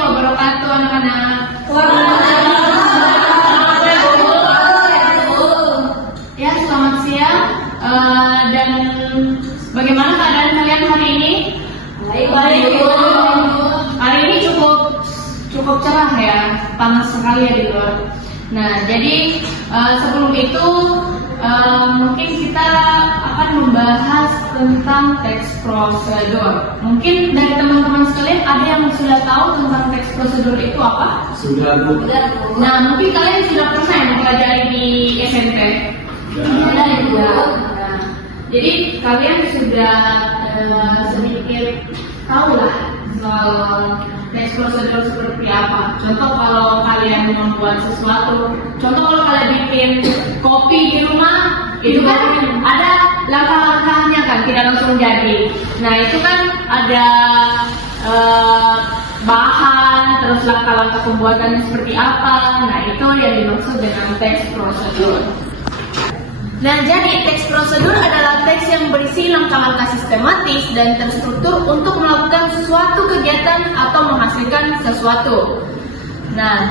wabarakatuh anak-anak. Ya, selamat siang. Dan bagaimana keadaan kalian hari ini? Baik. Hari ini cukup cerah ya, panas sekali ya di luar. Nah, jadi sebelum itu mungkin kita akan membahas tentang teks prosedur. Mungkin dari teman-teman sekalian ada yang sudah tahu tentang teks prosedur itu apa? Sudah, Bu. Nah, mungkin kalian sudah pernah mempelajari di SMP. Sudah. Nah, jadi kalian sudah sedikit tahu lah soal teks prosedur seperti apa. Contoh kalau kalian membuat sesuatu, contoh kalau kalian bikin kopi di rumah, itu kan ada langkah-langkahnya kan, tidak langsung jadi. Nah itu kan ada bahan, terus langkah-langkah pembuatannya seperti apa. Nah itu yang dimaksud dengan teks prosedur. Nah, jadi teks prosedur adalah teks yang berisi langkah-langkah sistematis dan terstruktur untuk melakukan suatu kegiatan atau menghasilkan sesuatu. Nah,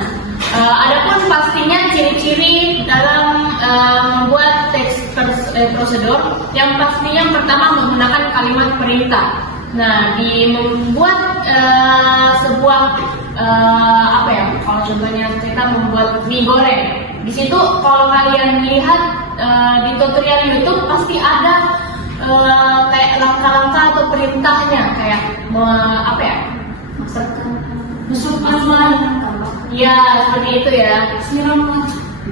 adapun pastinya ciri-ciri dalam membuat teks prosedur, yang pastinya pertama menggunakan kalimat perintah. Nah, di membuat sebuah kalau contohnya kita membuat mie goreng. Di situ kalau kalian lihat di tutorial YouTube pasti ada kayak langkah-langkah atau perintahnya, kayak masukkan ya seperti itu ya.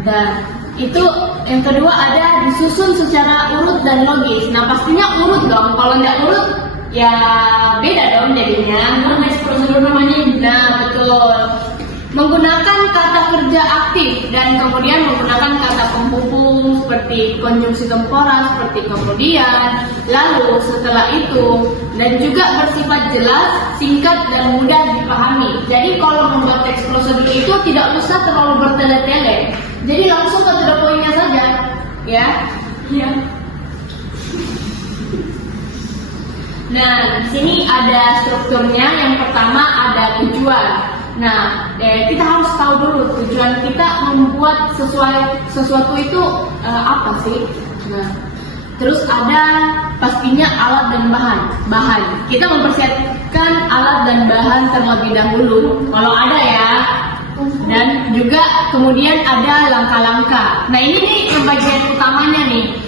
Dan itu yang kedua ada disusun secara urut dan logis. Nah pastinya urut dong, kalau nggak urut ya beda dong jadinya. Teks prosedur namanya. Nah betul. Menggunakan kata kerja aktif dan kemudian menggunakan kata penghubung seperti konjungsi temporal seperti kemudian, lalu, setelah itu, dan juga bersifat jelas, singkat dan mudah dipahami. Jadi kalau membuat teks prosedur itu tidak usah terlalu bertele-tele. Jadi langsung ke to the point-nya saja, ya. Iya. Nah, di sini ada strukturnya. Yang pertama ada tujuan. Nah, kita harus tahu dulu tujuan kita membuat sesuatu itu apa sih? Nah, terus ada pastinya alat dan bahan. Kita mempersiapkan alat dan bahan terlebih dahulu, kalau ada ya. Dan juga kemudian ada langkah-langkah. Nah, ini nih bagian utamanya nih.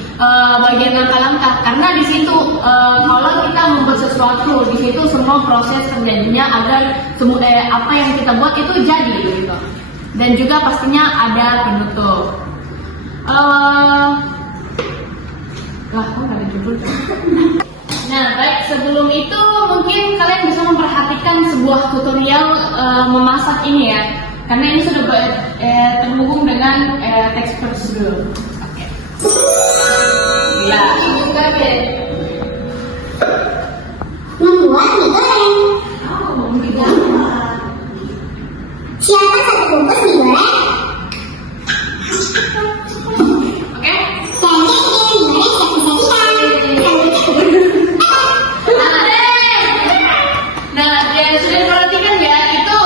Bagian langkah-langkah, karena di situ kalau kita membuat sesuatu, di situ semua proses terjadinya agar semua apa yang kita buat itu jadi gitu. Dan juga pastinya ada penutup. Nah baik, sebelum itu mungkin kalian bisa memperhatikan sebuah tutorial memasak ini ya, karena ini sudah terhubung dengan teks prosedur. Ya, juga deh. Membuat mie goreng. Siapa satu bungkus mie goreng? Oke? Mie goreng siap-siap. Nah, sudah perhatikan ya, itu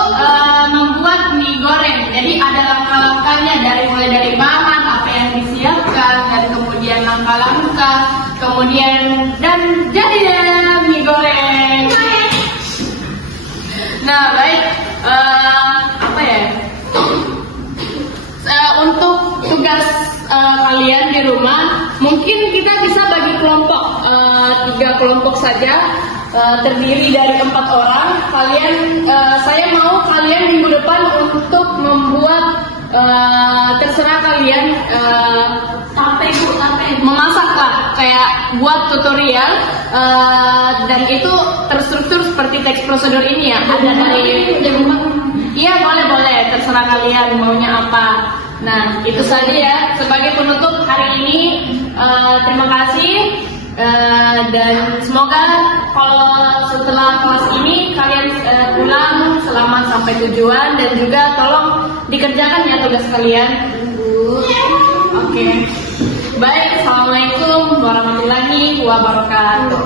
membuat mie goreng. Jadi ada langkah-langkahnya mulai dari bahan apa yang disiapkan, dan kemudian langkah-langkah, kemudian dan jadi mie goreng. Nah baik, untuk tugas kalian di rumah, mungkin kita bisa bagi kelompok 3 kelompok saja, terdiri dari 4 orang. Saya mau kalian minggu depan untuk membuat terserah kalian memasak lah, kayak buat tutorial dan itu terstruktur seperti teks prosedur ini ya. Ada dari boleh terserah kalian maunya apa. Nah itu saja ya sebagai penutup hari ini. Terima kasih dan semoga kalau setelah kelas ini kalian pulang selamat sampai tujuan, dan juga tolong dikerjakan ya tugas kalian. Oke. Baik, assalamualaikum warahmatullahi wabarakatuh.